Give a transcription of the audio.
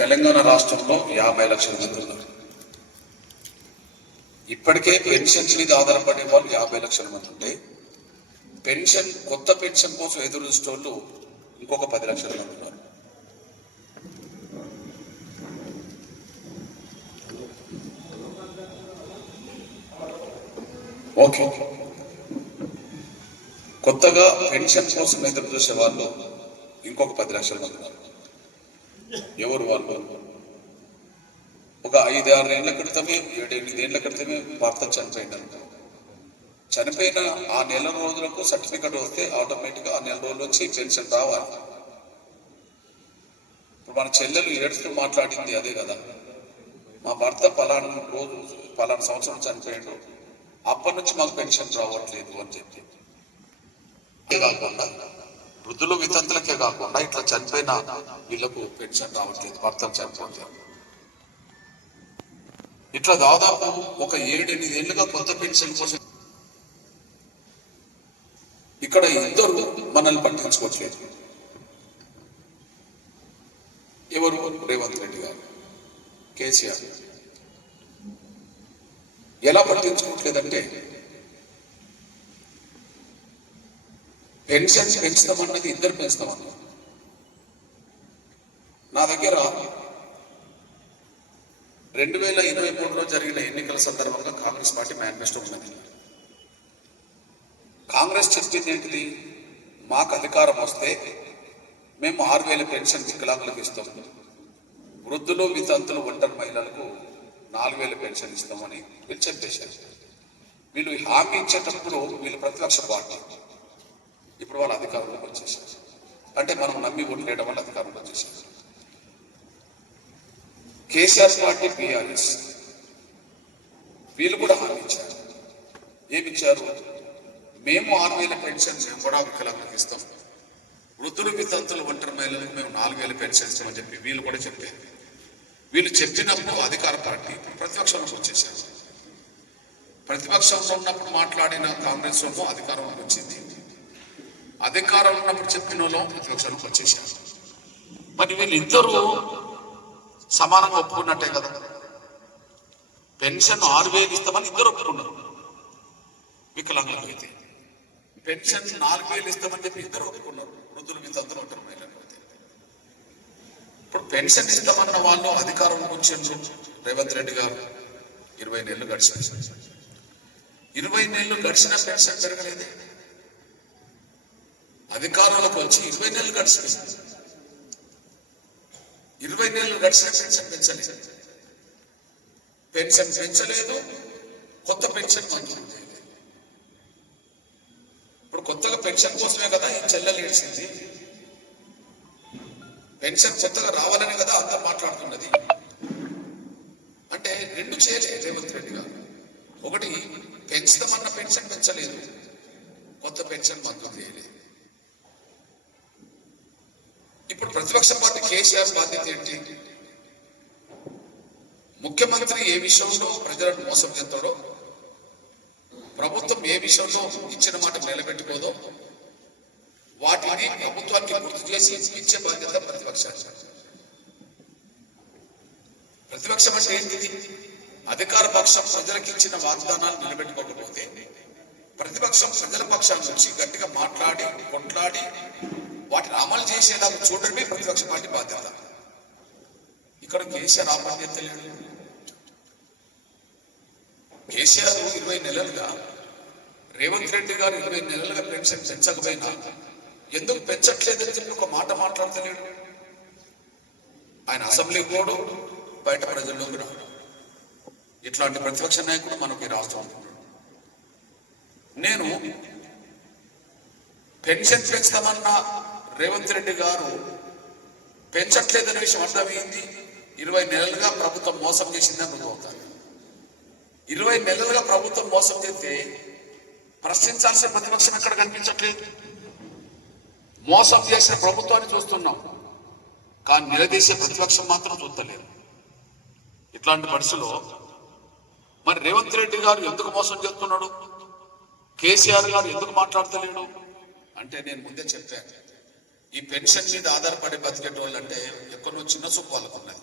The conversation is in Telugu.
తెలంగాణ రాష్ట్రంలో 50 లక్షల మంది ఉన్నారు. ఇప్పటికే పెన్షన్స్ మీద ఆధారపడే వాళ్ళు 50 లక్షల మంది ఉంటే పెన్షన్ కొత్త పెన్షన్ కోసం ఎదురు చూసేటోళ్ళు ఇంకొక 10 లక్షల మంది ఉన్నారు. ఓకే, కొత్తగా పెన్షన్ కోసం ఎదురు చూసే వాళ్ళు ఇంకొక 10 లక్షల మంది ఉన్నారు. ఎవరు వాళ్ళు? ఒక 5-6 ఏళ్ల క్రితమే 7-8 ఏళ్ల క్రితమే భర్త చనిపోయింది. చనిపోయిన ఆ నెల రోజులకు సర్టిఫికెట్ వస్తే ఆటోమేటిక్గా ఆ నెల రోజులు వచ్చి పెన్షన్ రావాలి. ఇప్పుడు మన చెల్లెలు ఏడుస్తూ మాట్లాడింది అదే కదా, మా భర్త పలానా రోజు పలానా సంవత్సరం చనిపోయాడు, అప్పటి నుంచి మాకు పెన్షన్ రావట్లేదు అని చెప్పి. కాకుండా వృద్ధులు వితంతులకే కాకుండా ఇట్లా చనిపోయిన వీళ్ళకు పెన్షన్ రావట్లేదు, భర్తలు చనిపోతారు. ఇట్లా దాదాపు ఒక 7-8 ఏళ్ళుగా కొత్త పెన్షన్ కోసం ఇక్కడ ఇద్దరు మనల్ని పట్టించుకోవట్లేదు. ఎవరు? రేవంత్ రెడ్డి గారు, కేసీఆర్. ఎలా పట్టించుకోవట్లేదంటే పెన్షన్ పెంచుతామన్నది ఇద్దరు పెంచుతామన్నారు. నా దగ్గర 2023లో జరిగిన ఎన్నికల సందర్భంగా కాంగ్రెస్ పార్టీ మేనిఫెస్టో ఉన్నది. కాంగ్రెస్ చెప్పింది ఏంటిది? మాకు అధికారం వస్తే మేము 6,000 పెన్షన్ వికలాంగులకు ఇస్తాం, వృద్ధులు వితంతులు ఒంటరి మహిళలకు 4,000 పెన్షన్ ఇస్తామని వీళ్ళు చెప్పేశారు. వీళ్ళు హామీ ఇచ్చేటప్పుడు వీళ్ళు ప్రతిపక్ష పార్టీ, ఇప్పుడు వాళ్ళు అధికారంలోకి వచ్చేసారు. అంటే మనం నమ్మి ఓట్లేయడం వల్ల అధికారంలోకి వచ్చేసారు. కేసీఆర్ పార్టీ, బీఆర్ఎస్ వీళ్ళు కూడా హామీ ఇచ్చారు. ఏమిచ్చారు? మేము 6,000 పెన్షన్ మేము కూడా వికలాంగులకు ఇస్తాం, వృద్ధులు వితంతులు ఒంటరి మహిళలకు మేము 4,000 పెన్షన్ ఇస్తామని చెప్పి వీళ్ళు కూడా చెప్పారు. వీళ్ళు చెప్పినప్పుడు అధికార పార్టీ ప్రతిపక్షంలోకి వచ్చేసారు. ప్రతిపక్షంలో ఉన్నప్పుడు మాట్లాడిన కాంగ్రెస్ వాళ్ళు అధికారంలోకి వచ్చింది, అధికారంలో ఉన్నప్పుడు చెప్పిన వాళ్ళు ప్రతిపక్షంలోకి వచ్చేసారు. మరి వీళ్ళిద్దరూ సమానంగా ఒప్పుకున్నట్టే కదా. పెన్షన్ 6,000 ఇస్తామని ఇద్దరు ఒప్పుకున్నారు. వికలాంగులకు అయితే పెన్షన్ 4,000 ఇస్తామని చెప్పి ఇద్దరు ఒప్పుకున్నారు. వృద్ధులు వితంతులు ఉంటారు మహిళలకు. ఇప్పుడు పెన్షన్ ఇస్తామన్న వాళ్ళు అధికారంలోకి వచ్చారు. రేవంత్ రెడ్డి గారు 20 నెలలు గడిచిన 20 నెలలు గడిచిన పెన్షన్ పెరగలేదే. అధికారంలోకి వచ్చి 20 నెలలు గడిచింది, 20 నెలలు గడిచిన పెన్షన్ పెంచలేదు. పెన్షన్ పెంచలేదు, కొత్త పెన్షన్ మంజూరు చేయలేదు. ఇప్పుడు కొత్తగా పెన్షన్ కోసమే కదా ఈ చెల్లెలు ఏడ్చింది. పెన్షన్ కొత్తగా రావాలని కదా అందరూ మాట్లాడుతున్నది. అంటే రెండు చేయలేదు రేవంత్ రెడ్డి గారు. ఒకటి, పెంచుతామన్న పెన్షన్ పెంచలేదు, కొత్త పెన్షన్ మంజూరు చేయలేదు. ఇప్పుడు ప్రతిపక్ష పార్టీ కేసీఆర్ బాధ్యత ఏంటి? ముఖ్యమంత్రి ఏ విషయంలో ప్రజలను మోసం చేస్తాడో, ప్రభుత్వం ఏ విషయంలో ఇచ్చిన మాట నిలబెట్టుకోదో వాటిని ప్రభుత్వానికి గుర్తు చేసి ఇచ్చే బాధ్యత ప్రతిపక్షానికి. ప్రతిపక్షం అంటే ఏంటిది? అధికార పక్షం ప్రజలకు ఇచ్చిన వాగ్దానాలు నిలబెట్టుకోకపోతే ప్రతిపక్షం ప్రజల పక్షాన్ని వచ్చి గట్టిగా మాట్లాడి కొట్లాడి వాటిని అమలు చేసేలాగా చూడడమే ప్రతిపక్ష పార్టీ బాధ్యత. ఇక్కడ కేసీఆర్ ఆ బాధ్యత లేడు. కేసీఆర్ 20 నెలలుగా, రేవంత్ రెడ్డి గారు 20 నెలలుగా పెన్షన్ పెంచకపోయినా ఎందుకు పెంచట్లేదని చెప్పి ఒక మాట మాట్లాడతలేడు. ఆయన అసెంబ్లీకి పోడు, బయట ప్రజల్లోకి రాడు. ఇట్లాంటి ప్రతిపక్ష నాయకుడు మనకి రాష్ట్రం. నేను పెన్షన్ పెంచుతామన్న రేవంత్ రెడ్డి గారు పెంచట్లేదనే విషయం అర్థమైంది. 20 నెలలుగా ప్రభుత్వం మోసం చేసిందని రుజువుతారు. 20 నెలలుగా ప్రభుత్వం మోసం చేస్తే ప్రశ్నించాల్సిన ప్రతిపక్షం ఎక్కడ కనిపించట్లేదు. మోసం చేసిన ప్రభుత్వాన్ని చూస్తున్నాం, కానీ నిలదీసే ప్రతిపక్షం మాత్రం చూస్తలేదు. ఇట్లాంటి పరిస్థితుల్లో మరి రేవంత్ రెడ్డి గారు ఎందుకు మోసం చేస్తున్నాడు, కేసీఆర్ గారు ఎందుకు మాట్లాడతలేడు అంటే నేను ముందే చెప్పాను. ఈ పెన్షన్ మీద ఆధారపడి బతికేట వాళ్ళంటే ఎక్కడో చిన్న చూపు వాళ్ళకు ఉన్నది.